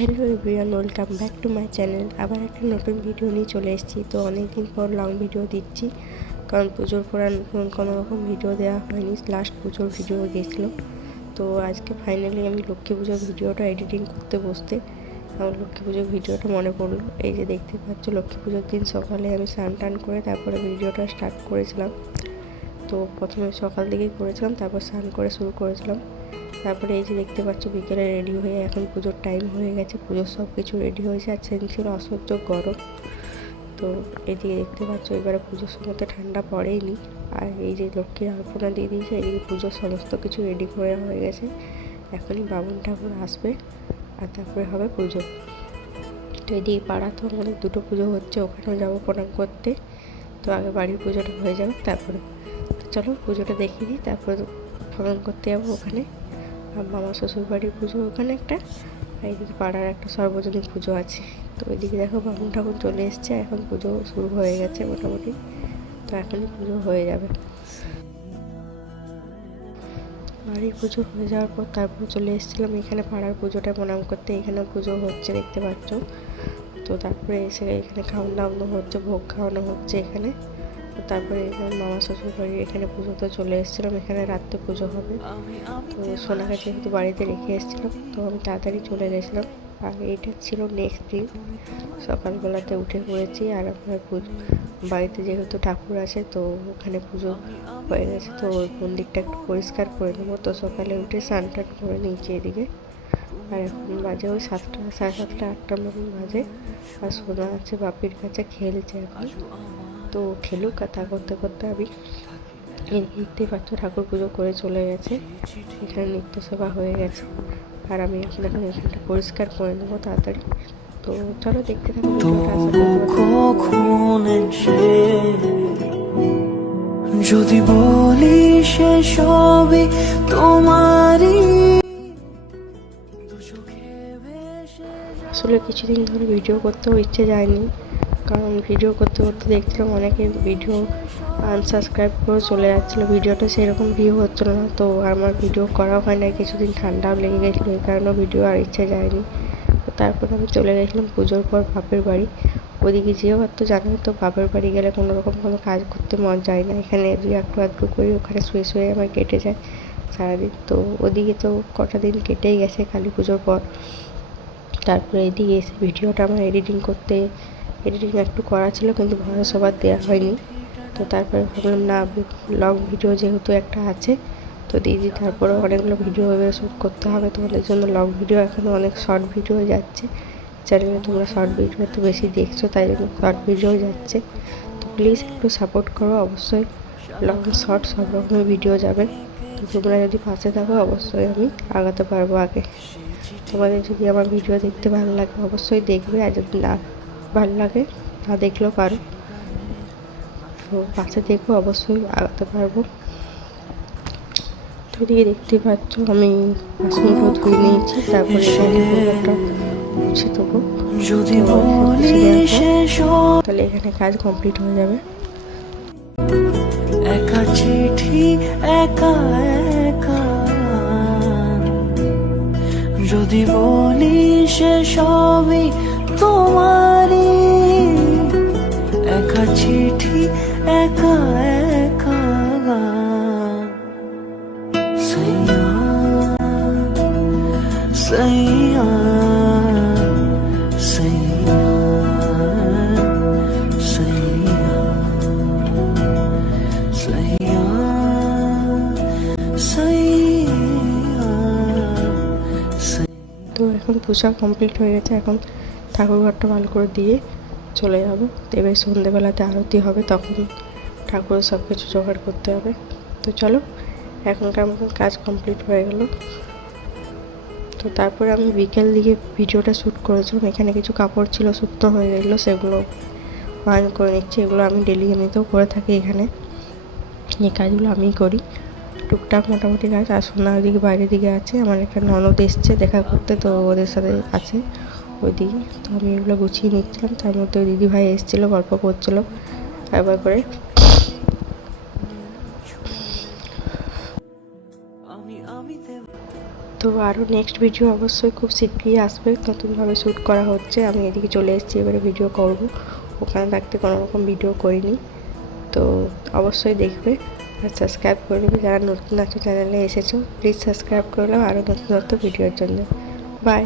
Hello everyone, welcome back to my channel. আবার একটা নতুন ভিডিও নিয়ে চলে এসেছি। তো অনেকদিন পর লং ভিডিও দিচ্ছি, কারণ পুজোর পর নতুন কোনো রকম ভিডিও দেওয়া হয়নি। লাস্ট পুজোর ভিডিও গেছিলো। তো আজকে ফাইনালি আমি লক্ষ্মী পুজোর ভিডিওটা এডিটিং করতে বসতে আমার লক্ষ্মী পুজোর ভিডিওটা মনে পড়লো। এই যে দেখতে পাচ্ছ, লক্ষ্মী পুজোর দিন সকালে আমি স্নান টান করে তারপরে ভিডিওটা স্টার্ট করেছিলাম। তো প্রথমে সকাল দিকেই করেছিলাম, তারপর স্নান করে শুরু করেছিলাম। তারপরে এই যে দেখতে পাচ্ছ, বিকেলে রেডি হয়ে এখন পুজোর টাইম হয়ে গেছে। পুজোর সব কিছু রেডি হয়েছে, আর সেদিন ছিল অসহ্য গরম। তো এদিকে দেখতে পাচ্ছ, এবারে পুজোর সময়তে ঠান্ডা পড়েইনি। আর এই যে লক্ষ্মীর আলপনা দিয়ে দিয়েছে, এদিকে পুজোর সমস্ত কিছু রেডি করে হয়ে গেছে। এখনই বামুন ঠাকুর আসবে আর তারপরে হবে পুজো। তো এদিকে পাড়া তো আমাদের দুটো পুজো হচ্ছে, ওখানেও যাবো প্রণাম করতে। তো আগে বাড়ির পুজোটা হয়ে যাবে, তারপরে তো চলো পুজোটা দেখিয়ে দিই, তারপরে প্রণাম করতে যাবো ওখানে। আর মামা শ্বশুর বাড়ির পুজো ওখানে একটা, আর এইদিকে পাড়ার একটা সর্বজনীন পুজো আছে। তো ওইদিকে দেখো বামুন ঠাকুর চলে এসছে, এখন পুজো শুরু হয়ে গেছে মোটামুটি। তো এখনই পুজো হয়ে যাবে। বাড়ির পুজো হয়ে যাওয়ার পর তারপর চলে এসেছিলাম এখানে পাড়ার পুজোটা প্রণাম করতে। এখানে পুজো হচ্ছে দেখতে পাচ্ছ। তো তারপরে এসে এখানে খাওয়ানো দাওয়ানো হচ্ছে, ভোগ খাওয়ানো হচ্ছে এখানে। তো তারপরে এখানে মামা শ্বশুর বাড়ির এখানে পুজোতে চলে এসেছিলাম। এখানে রাত্রে পুজো হবে। তো সোনাকে যেহেতু বাড়িতে রেখে এসেছিলাম, তো আমি তাড়াতাড়ি চলে গেছিলাম। আর এইটা ছিল নেক্সট দিন সকালবেলাতে উঠে পড়েছি। আর আমার বাড়িতে যেহেতু ঠাকুর আছে, তো ওখানে পুজো হয়ে গেছে, তো ওই মন্দিরটা একটু পরিষ্কার করে নেবো। তো সকালে উঠে স্নান টান করে নিয়েছি এদিকে। আর এখন বাজে ওই 7টা, সাড়ে 7টা 8টার মতন বাজে। আর সোনা আছে বাপির কাছে, খেলছে এখন। তো খেলুক, আর তা করতে করতে আমি দেখতে পাচ্ছ ঠাকুর পুজো করে চলে গেছে। এখানে নিত্য সেবা হয়ে গেছে। আর আমি এখন এখানটা পরিষ্কার করে নেবো তাড়াতাড়ি। তো চলো দেখতে থাকো ভিডিওটা। যদি বলি সে সবই তোমারই। আসলে কিছুদিন ধরে ভিডিও করতেও ইচ্ছে যায়নি, কারণ ভিডিও করতে করতে দেখছিলাম অনেকে ভিডিও আনসাবস্ক্রাইব করে চলে যাচ্ছিলো, ভিডিওটা সেরকম ভিউ হচ্ছিলো না। তো আমার ভিডিও করা হয় না, কিছুদিন ঠান্ডাও লেগে গেছিলো, এই কারণেও ভিডিও আর ইচ্ছে যায়নি। তো তারপর আমি চলে গেছিলাম পুজোর পর বাপের বাড়ি। ওদিকে যেও আর তো জানোই তো, বাপের বাড়ি গেলে কোনো রকম কোনো কাজ করতে মন যায় না। এখানে দুই একটু আধটু করি, ওখানে শুয়ে শুয়ে আমার কেটে যায় সারাদিন। তো ওদিকে তো কটা দিন কেটেই গেছে কালী পুজোর পর। তারপরে এদিকে এসে ভিডিওটা আমার এডিটিং একটু করা ছিল, কিন্তু ভয়েস ওভার দেওয়া হয়নি। তো তারপরে ভাবলাম না, লং ভিডিও যেহেতু একটা আছে তো দিদি, তারপরে অনেকগুলো ভিডিও শ্যুট করতে হবে তোমাদের জন্য। লং ভিডিও এখনও অনেক শর্ট ভিডিও যাচ্ছে চ্যানেলে, তোমরা শর্ট ভিডিও একটু বেশি দেখছো, তাই জন্য শর্ট ভিডিও যাচ্ছে। তো প্লিজ একটু সাপোর্ট করো, অবশ্যই লং শর্ট সব রকমের ভিডিও যাবে। তো তোমরা যদি পাশে থাকো, অবশ্যই আমি আগাতে পারবো আগে। তোমাদের যদি আমার ভিডিও দেখতে ভালো লাগে অবশ্যই দেখবে, আর যদি না ভালো লাগে না দেখলেও পারো। তো পাশে দেখবো, অবশ্যই আগাতে পারবো। তো এদিকে দেখতে পাচ্ছ আমি বাসনগুলো ধুয়ে নিয়েছি, তারপরে একটা মুছে দেবো। তাহলে এখানে কাজ কমপ্লিট হয়ে যাবে। একা চিঠি একা একা, যদি বলি সে সবই তোমারই। একা চিঠি একা একা, সইয়া সইয়া সইয়া সইয়া সইয়া সইয়া। তো এখন পূজা কমপ্লিট হয়ে গেছে, এখন ঠাকুর ঘরটা ভালো করে দিয়ে চলে যাবো। তো এবার সন্ধ্যেবেলাতে আরতি হবে, তখন ঠাকুরের সব কিছু জোগাড় করতে হবে। তো চলো, এখনকার মতন কাজ কমপ্লিট হয়ে গেল। তো তারপরে আমি বিকেল দিকে ভিডিওটা শ্যুট করেছিলাম। এখানে কিছু কাপড় ছিল শুকনো হয়ে গেছিলো, সেগুলো আয়রন করে নিচ্ছি। এগুলো আমি ডেলি এমনিতেও করে থাকি, এখানে এই কাজগুলো আমিই করি টুকটাক মোটামুটি কাজ। আর সোনা ওইদিকে বাইরের দিকে আছে, আমার একটা ননদ এসছে দেখা করতে, তো ওদের সাথে আছে ওইদিকে। তো আমি এগুলো গুছিয়ে নিচ্ছিলাম, তার মধ্যে ওই দিদিভাই এসেছিলো, গল্প করছিলো একবার করে। তো আরও নেক্সট ভিডিও অবশ্যই খুব শীঘ্রই আসবে, নতুনভাবে শ্যুট করা হচ্ছে। আমি এদিকে চলে এসেছি, এবারে ভিডিও করব। ওখানে থাকতে কোনো রকম ভিডিও করিনি। তো অবশ্যই দেখবে আর সাবস্ক্রাইব করে নেবে। যারা নতুন আছে চ্যানেলে এসেছো প্লিজ সাবস্ক্রাইব করে নাও আরও নতুন ভিডিওর জন্য। বাই।